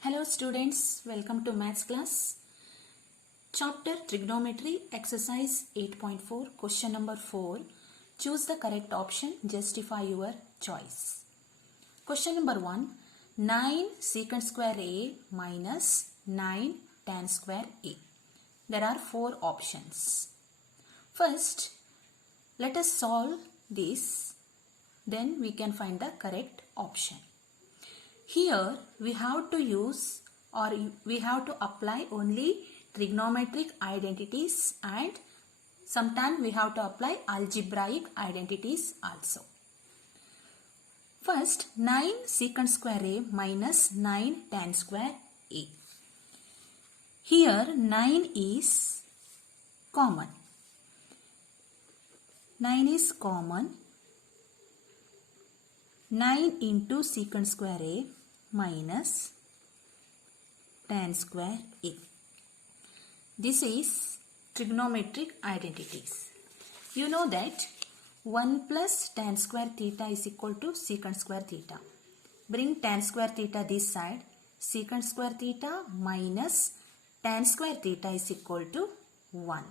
Hello students, welcome to maths class. Chapter Trigonometry, exercise 8.4, question number 4. Choose the correct option, justify your choice. Question number 1. 9 secant square A minus 9 tan square A. There are 4 options. First, let us solve this, then we can find the correct option. Here we have to use or we have to apply only trigonometric identities and sometimes we have to apply algebraic identities also. First, 9 secant square A minus 9 tan square A. Here 9 is common. 9 is common. 9 into secant square A minus tan square A. This is trigonometric identities. You know that 1 plus tan square theta is equal to secant square theta. Bring tan square theta this side. Secant square theta minus tan square theta is equal to 1.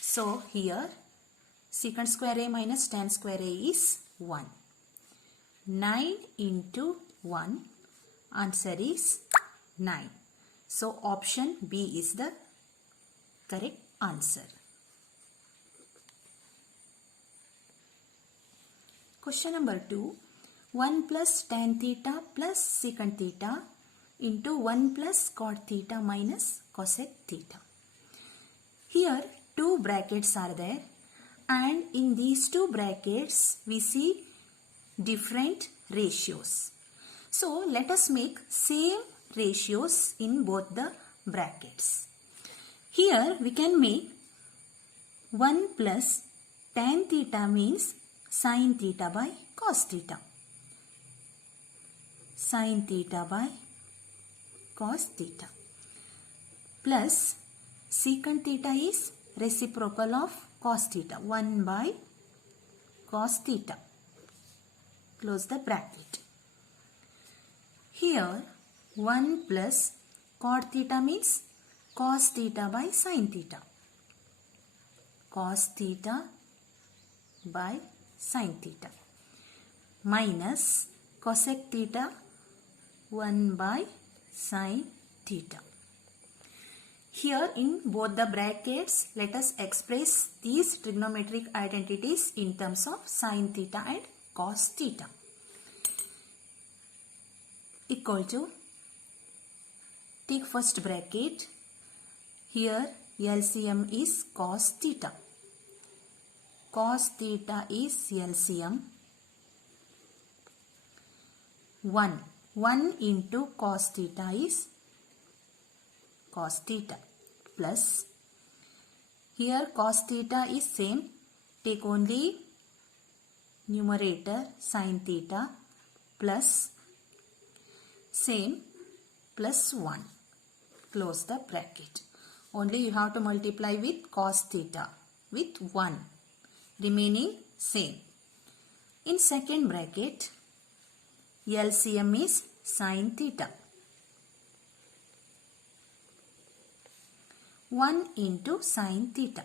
So here secant square A minus tan square A is 1. 9 into 1, answer is 9. So option B is the correct answer. Question number 2. 1 plus tan theta plus secant theta into 1 plus cot theta minus cosec theta. Here 2 brackets are there and in these 2 brackets we see different ratios. So let us make same ratios in both the brackets. Here we can make 1 plus tan theta means sin theta by cos theta. Sin theta by cos theta. Plus secant theta is reciprocal of cos theta. 1 by cos theta. Close the bracket. Here 1 plus cot theta means cos theta by sin theta. Cos theta by sin theta. Minus cosec theta 1 by sin theta. Here in both the brackets, let us express these trigonometric identities in terms of sin theta and cos theta. Equal to, take first bracket. Here LCM is cos theta. Cos theta is LCM. 1. 1 into cos theta is cos theta. Plus, here cos theta is same. Take only numerator sin theta plus same plus 1. Close the bracket. Only you have to multiply with cos theta with 1. Remaining same. In second bracket, LCM is sin theta. 1 into sin theta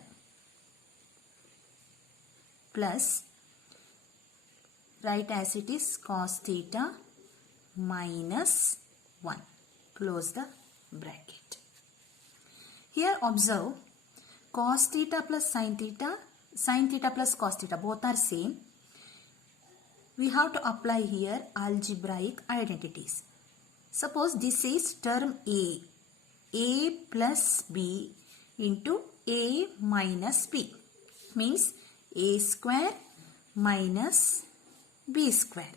plus, write as it is, cos theta minus 1. Close the bracket. Here observe, cos theta plus sin theta plus cos theta, both are same. We have to apply here algebraic identities. Suppose this is term A plus B into A minus B, means A square minus B square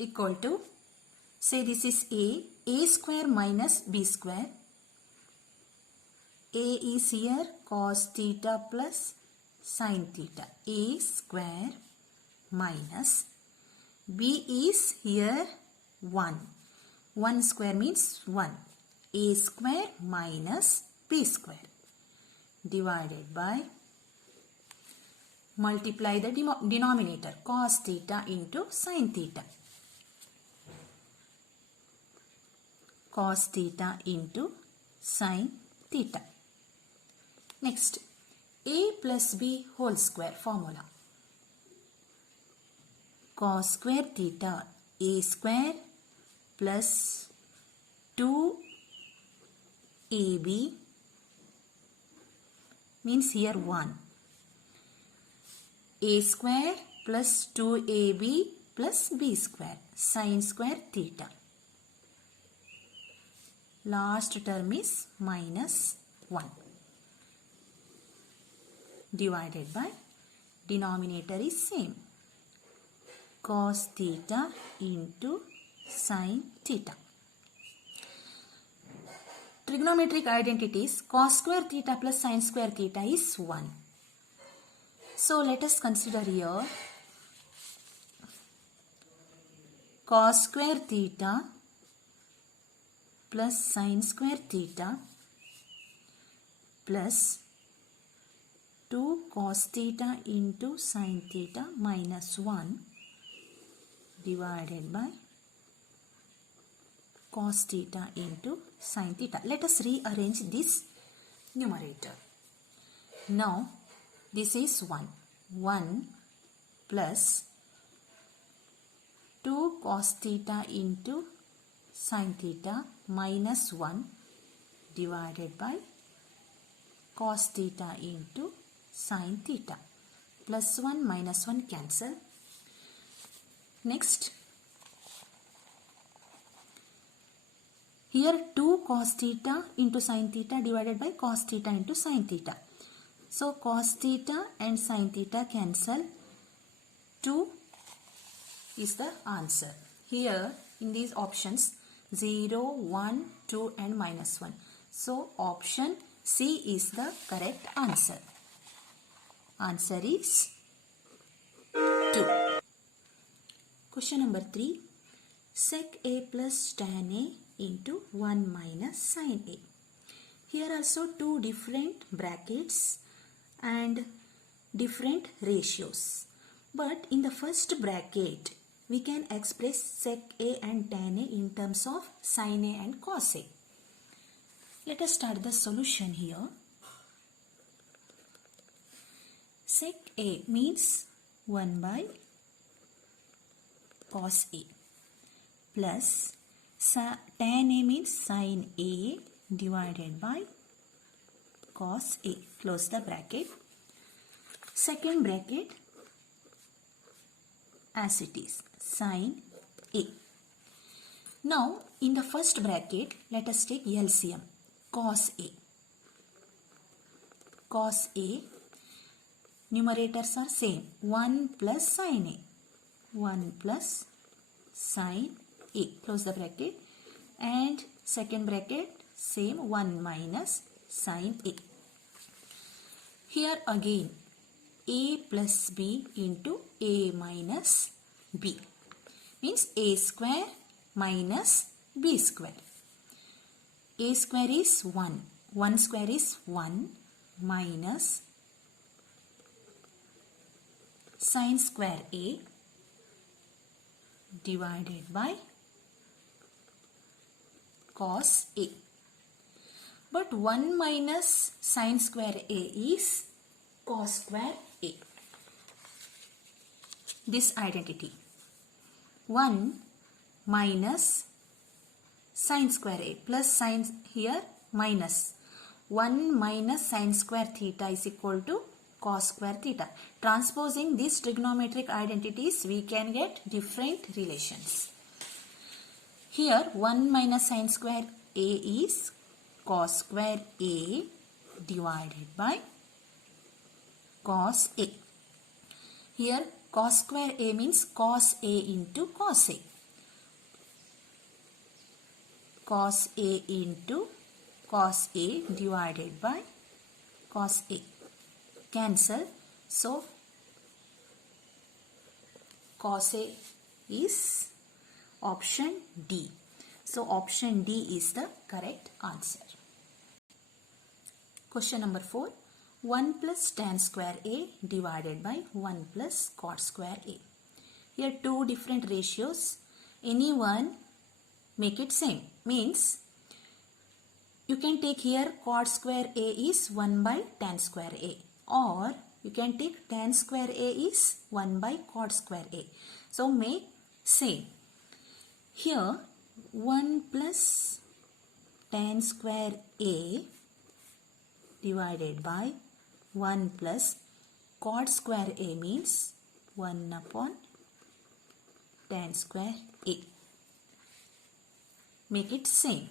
equal to, say this is A square minus B square. A is here cos theta plus sin theta. A square minus B is here 1. 1 square means 1. A square minus B square divided by, multiply the denominator cos theta into sin theta. cos theta into sin theta. Next, a plus b whole square formula. Cos square theta a square plus 2ab means here 1. A square plus 2ab plus b square sin square theta. Last term is minus 1 divided by denominator is same. Cos theta into sin theta. Trigonometric identities cos square theta plus sin square theta is 1. So let us consider here cos square theta plus sin square theta plus 2 cos theta into sin theta minus 1 divided by cos theta into sin theta. Let us rearrange this numerator. Now this is 1. 1 plus 2 cos theta into sin theta minus 1 divided by cos theta into sin theta. Plus 1 minus 1 cancel. Next, here 2 cos theta into sin theta divided by cos theta into sin theta. So cos theta and sin theta cancel. 2 is the answer. Here in these options 0, 1, 2 and minus 1. So option C is the correct answer. Answer is 2. Question number 3. Sec A plus tan A into 1 minus sin A. Here also two different brackets and different ratios. But in the first bracket, we can express sec A and tan A in terms of sin A and cos A. Let us start the solution here. Sec A means 1 by cos A plus tan A means sin A divided by cos A. Close the bracket. Second bracket as it is, sin A. Now in the first bracket, let us take LCM. Cos A. Cos A. Numerators are same. 1 plus sin A. 1 plus sin A. Close the bracket. And second bracket same, 1 minus sin A. Here again A plus B into A minus B means A square minus B square. A square is 1. 1 square is 1 minus sin square A divided by cos A. But 1 minus sin square A is cos square A. This identity. 1 minus sin square A plus sin here minus. 1 minus sin square theta is equal to cos square theta. Transposing these trigonometric identities, we can get different relations. Here 1 minus sin square A is cos square A divided by cos A. Here cos square A means cos A into cos A. Cos A into cos A divided by cos A. Cancel. So cos A is option D. So option D is the correct answer. Question number 4. 1 plus tan square A divided by 1 plus cot square A. Here two different ratios. Any one make it same. Means You can take here cot square A is 1 by tan square A, or you can take tan square A is 1 by cot square A. So may say here 1 plus tan square A divided by 1 plus cot square A means 1 upon tan square A. Make it same.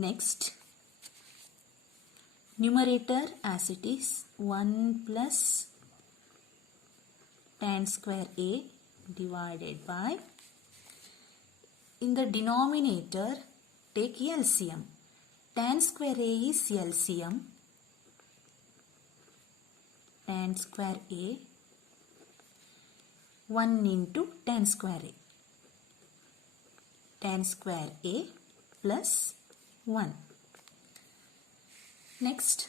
Next, numerator as it is 1 plus tan square A divided by, in the denominator take LCM. Tan square A is LCM. Tan square A 1 into tan square A. Tan square A plus 1. Next,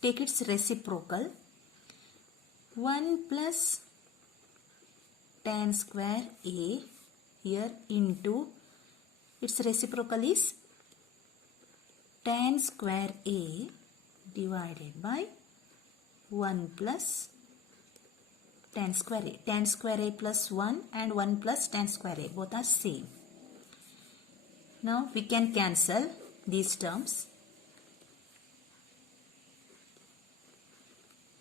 take its reciprocal. 1 plus tan square A here into its reciprocal is tan square A divided by 1 plus tan square A. Tan square A plus 1 and 1 plus tan square A, both are same. Now we can cancel these terms.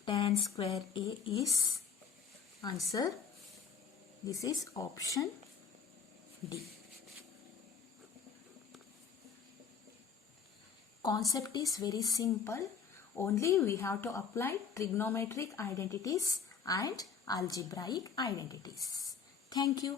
Tan square A is answer. This is option D. Concept is very simple. Only we have to apply trigonometric identities and algebraic identities. Thank you.